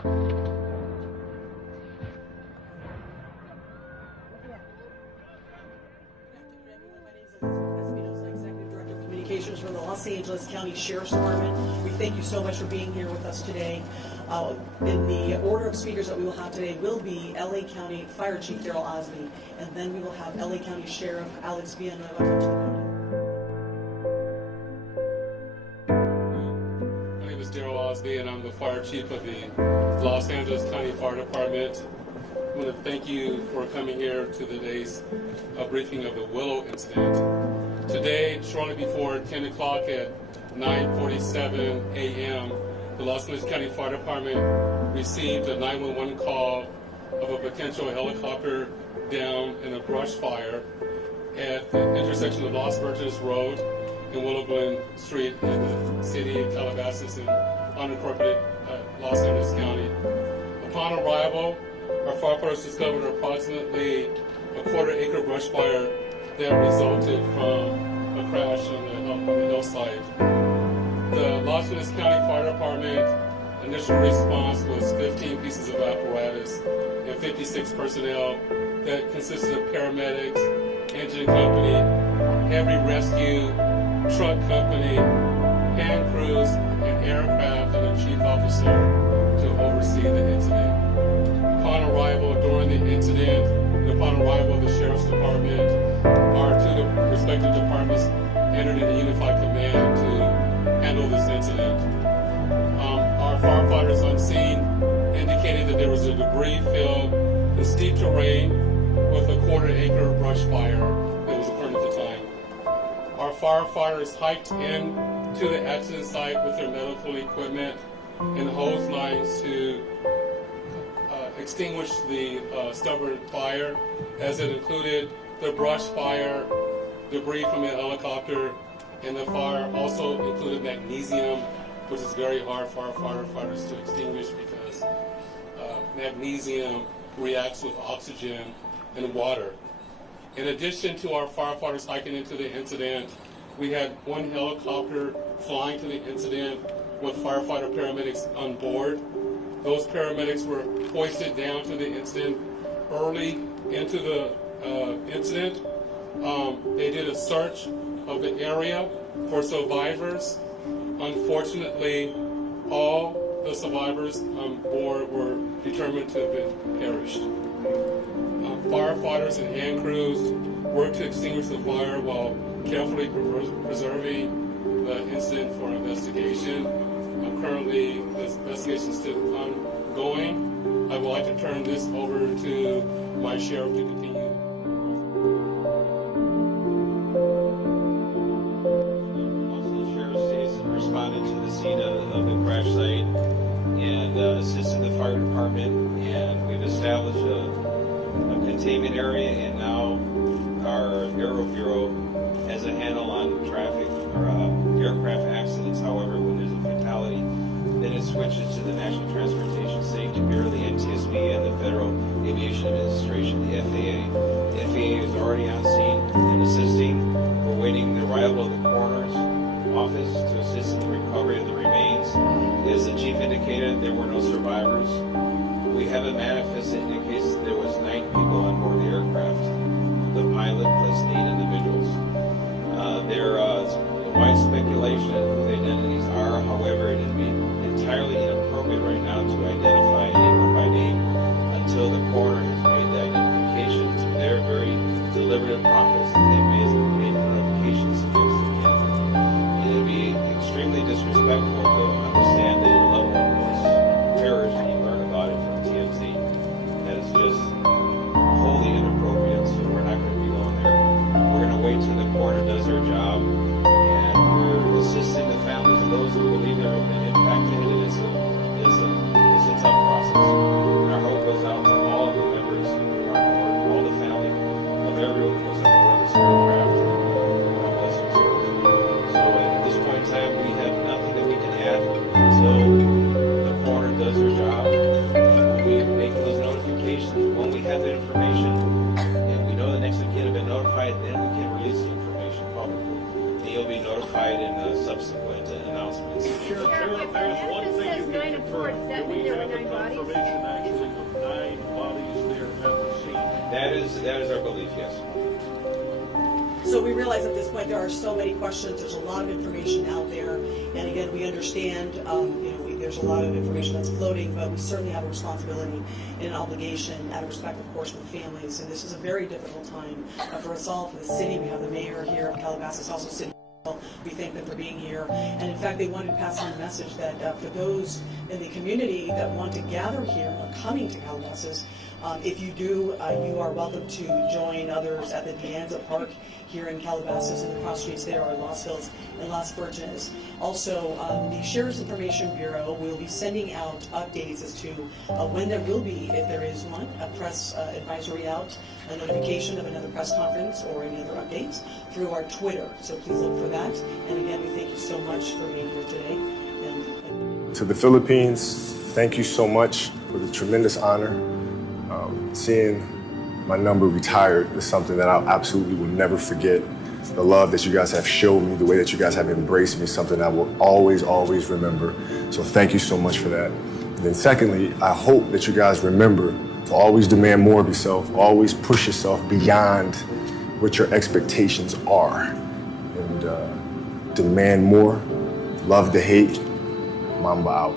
From the Los Angeles County Sheriff's Department. We thank you so much for being here with us today. In the order of speakers that we will have today will be LA County Fire Chief Daryl Osby, and then we will have LA County Sheriff Alex Villanueva come to the podium. My name is Daryl Osby, and I'm the Fire Chief of the Los Angeles County Fire Department. I want to thank you for coming here to today's briefing of the Willow incident. Today, shortly before 10 o'clock at 9:47 a.m., the Los Angeles County Fire Department received a 911 call of a potential helicopter down in a brush fire at the intersection of Los Virgenes Road and Willow Glen Street in the city of Calabasas in unincorporated Los Angeles County. Upon arrival, our firefighters discovered approximately a quarter-acre brush fire that resulted from a crash on the hillside. The Los Angeles County Fire Department initial response was 15 pieces of apparatus and 56 personnel that consisted of paramedics, engine company, heavy rescue, truck company, hand crews, and aircraft, and a chief officer to oversee the incident. Upon arrival during the incident, and upon arrival of the Sheriff's Department, our two respective departments entered into unified command to handle this incident. Our firefighters on scene indicated that there was a debris filled in steep terrain with a quarter-acre brush fire that was occurring at the time. Our firefighters hiked in to the accident site with their medical equipment and hose lines to extinguish the stubborn fire, as it included the brush fire, debris from the helicopter, and the fire also included magnesium, which is very hard for our firefighters to extinguish because magnesium reacts with oxygen and water. In addition to our firefighters hiking into the incident, we had one helicopter flying to the incident with firefighter paramedics on board. Those paramedics were hoisted down to the incident early into the incident. They did a search of the area for survivors. Unfortunately, all the survivors on board were determined to have been perished. Firefighters and hand crews worked to extinguish the fire while carefully preserving the incident for investigation. Currently, this investigation is still ongoing. I would like to turn this over to my sheriff to continue. Also, the sheriff responded to the scene of the crash site and assisted the fire department, and we've established a containment area, and now our Aero Bureau has a handle on traffic or aircraft accidents. However, when there's a fatality, then it switches to the National Transportation Safety Bureau, the NTSB, and the Federal Aviation Administration, the FAA. The FAA is already on scene and assisting. We're waiting the arrival of the coroner's office to assist in the recovery of the remains. As the chief indicated, there were no survivors. We have a manifest that indicates that there was 9 people on board the aircraft, the pilot plus 8 individuals. There is wide speculation of who the identities are. However, it would be entirely inappropriate right now to identify anyone by name until the coroner has made the identification through their very deliberative process that they've made notifications against the candidate. It would be extremely disrespectful to understand that your loved one was perished and you learn about it from TMZ. That is just wholly inappropriate, so we're not going to be going there. We're going to wait till the coroner does their job, and we're assisting the families of those who believe there have been impacted in this notified in subsequent announcements. There's one thing you can confirm. Do we have a confirmation actually of 9 bodies there at the scene? That is our belief, yes. So we realize at this point there are so many questions. There's a lot of information out there, and again, we understand. There's a lot of information that's floating, but we certainly have a responsibility and an obligation, out of respect, of course, for the families. And this is a very difficult time for us all, for the city. We have the mayor here of Calabasas, also city. We thank them for being here, and in fact they wanted to pass on a message that for those in the community that want to gather here or coming to Calabasas, if you do, you are welcome to join others at the Deanza Park here in Calabasas, and the cross streets there are Lost Hills and Las Virgenes. Also, the Sheriff's Information Bureau will be sending out updates as to when there will be, if there is one, a press advisory out, a notification of another press conference or any other updates through our Twitter. So please look for that. And again, we thank you so much for being here today. To the Philippines, thank you so much for the tremendous honor. Seeing my number retired is something that I absolutely will never forget. The love that you guys have shown me, the way that you guys have embraced me, is something I will always, always remember. So thank you so much for that. And then secondly, I hope that you guys remember to always demand more of yourself, always push yourself beyond what your expectations are. And demand more, love the hate, Mamba out.